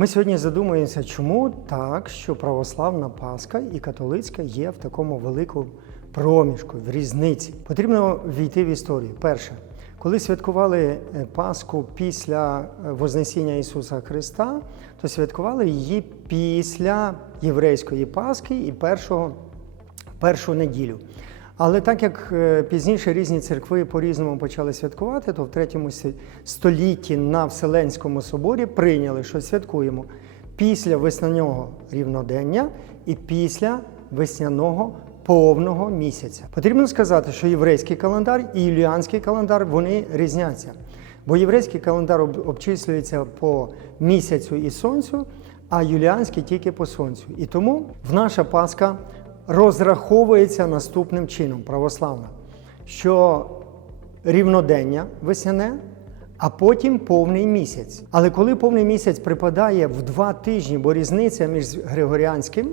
Ми сьогодні задумуємося, чому так, що православна Пасха і католицька є в такому великому проміжку, в різниці. Потрібно війти в історію. Перше, коли святкували е, Пасху після е, Вознесіння Ісуса Христа, то святкували її після єврейської Пасхи і першого, першу неділю. Але так як е, пізніше різні церкви по-різному почали святкувати, то в третьому столітті на Вселенському соборі прийняли, що святкуємо після весняного рівнодення і після весняного повного місяця. Потрібно сказати, що єврейський календар і юліанський календар вони різняться. Бо єврейський календар обчислюється по місяцю і сонцю, а юліанський тільки по сонцю. І тому в наша Пасха розраховується наступним чином православна, що рівнодення весняне, а потім повний місяць. Але коли повний місяць припадає в два тижні, бо різниця між Григоріанським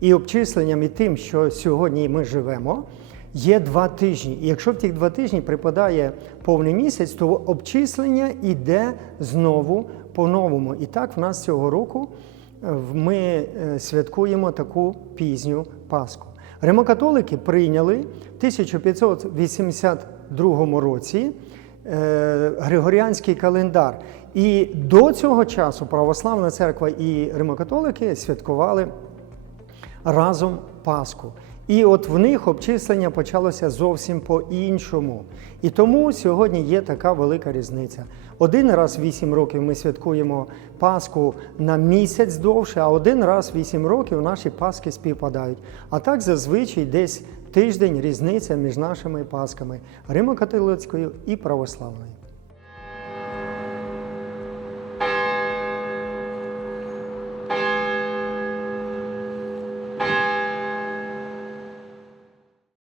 і обчисленням і тим, що сьогодні ми живемо, є два тижні. І якщо в тих два тижні припадає повний місяць, то обчислення йде знову по-новому. І так в нас цього року ми е, святкуємо таку пізню Пасху. Римокатолики прийняли в 1582 році е, Григоріанський календар. І до цього часу православна церква і римокатолики святкували разом Пасху. І от в них обчислення почалося зовсім по-іншому. І тому сьогодні є така велика різниця. Один раз в 8 років ми святкуємо Пасху на місяць довше, а один раз в 8 років наші Пасхи співпадають. А так зазвичай десь тиждень різниця між нашими Пасхами римокатолицькою і православною.